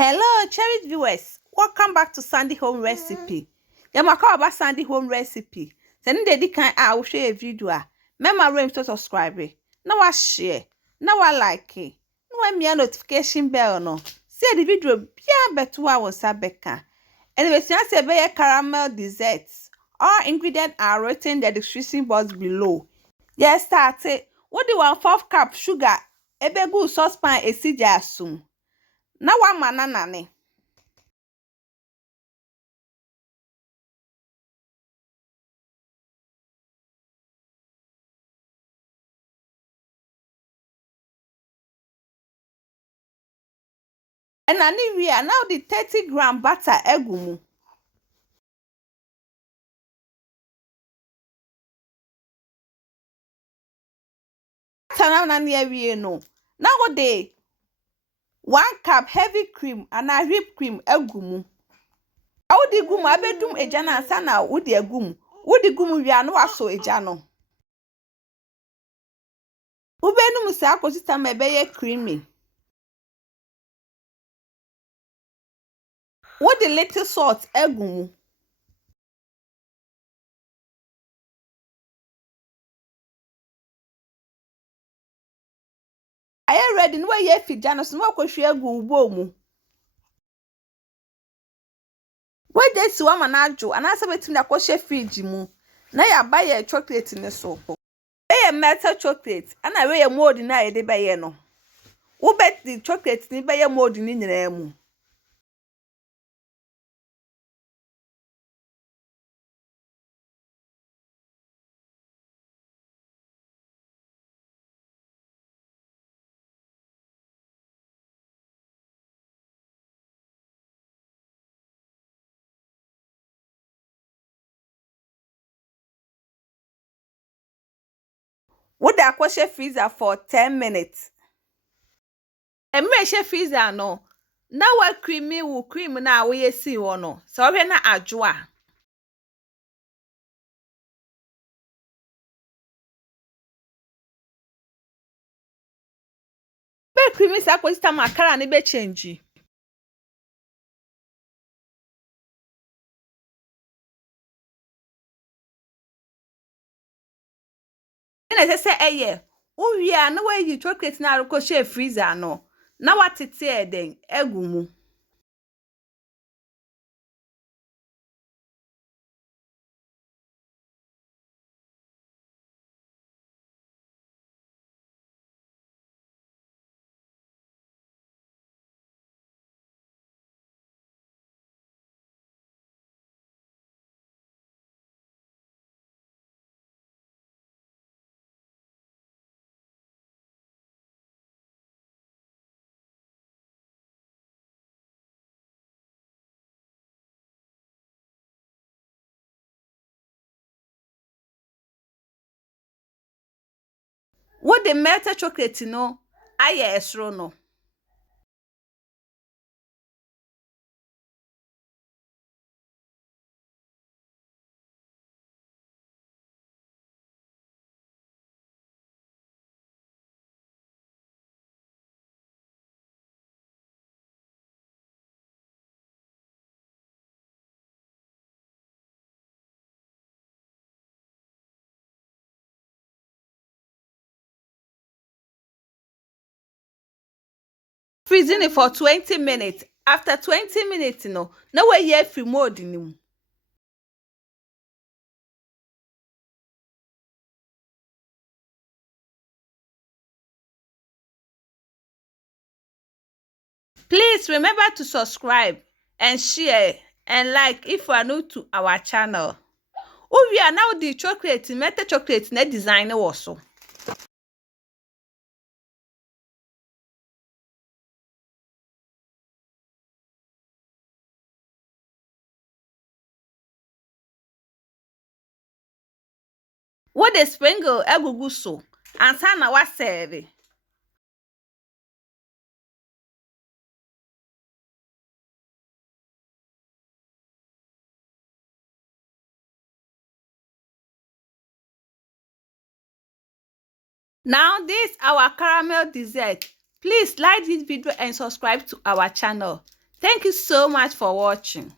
Hello, cherished viewers. Welcome back to Sandy Home Recipe. Yamaka about Sandy Home Recipe. Send the kind I will share a video. Remember room to subscribe. Now I share. Now I like it. Now I notification bell no. See the video bien better was Sabeka. Anyway, since I say caramel desserts. All ingredients are written in the description box below. Yes, start it. What do you want? 4 cup sugar. Ebegu saucepan esija asum. Na wa manana ne. And anywhere now the 30-gram butter egumu. No. Now the 1 cup heavy cream and a whipped cream egumu. Audi gum abedum ejana sana udi egum. Udi gum wi anu aso ejano. Ubenu musa akosita mebeye creamy. What the little salt egumu. Are you ready? No way ye fijano smoke egu ubomu. Why dey si wa manajo anasa betim na kwhye fridge mu. Na ya buy chocolate ne so. A metal chocolate and I wear more than I de buy no. Who bet the chocolate ni buy more than in the mu. Would I kwhye freezer for 10 minutes? And me freezer no. Now what creamy will cream na we see or no. So we na adwoa. Be creamy sa kwhye makara ni be change. And I say eh we are no way you chocolate na kwhye freezer no. Na what it say den egumu. What the melted chocolate no, aye esro no. Freezing it for 20 minutes. After 20 minutes, no way ye free mode in him. Please remember to subscribe and share and like if you are new to our channel. Oh, we are now the chocolate, metal chocolate, net designer also. What the sprinkle egugu so and sana wa serve. Now this our caramel dessert. Please like this video and subscribe to our channel. Thank you so much for watching.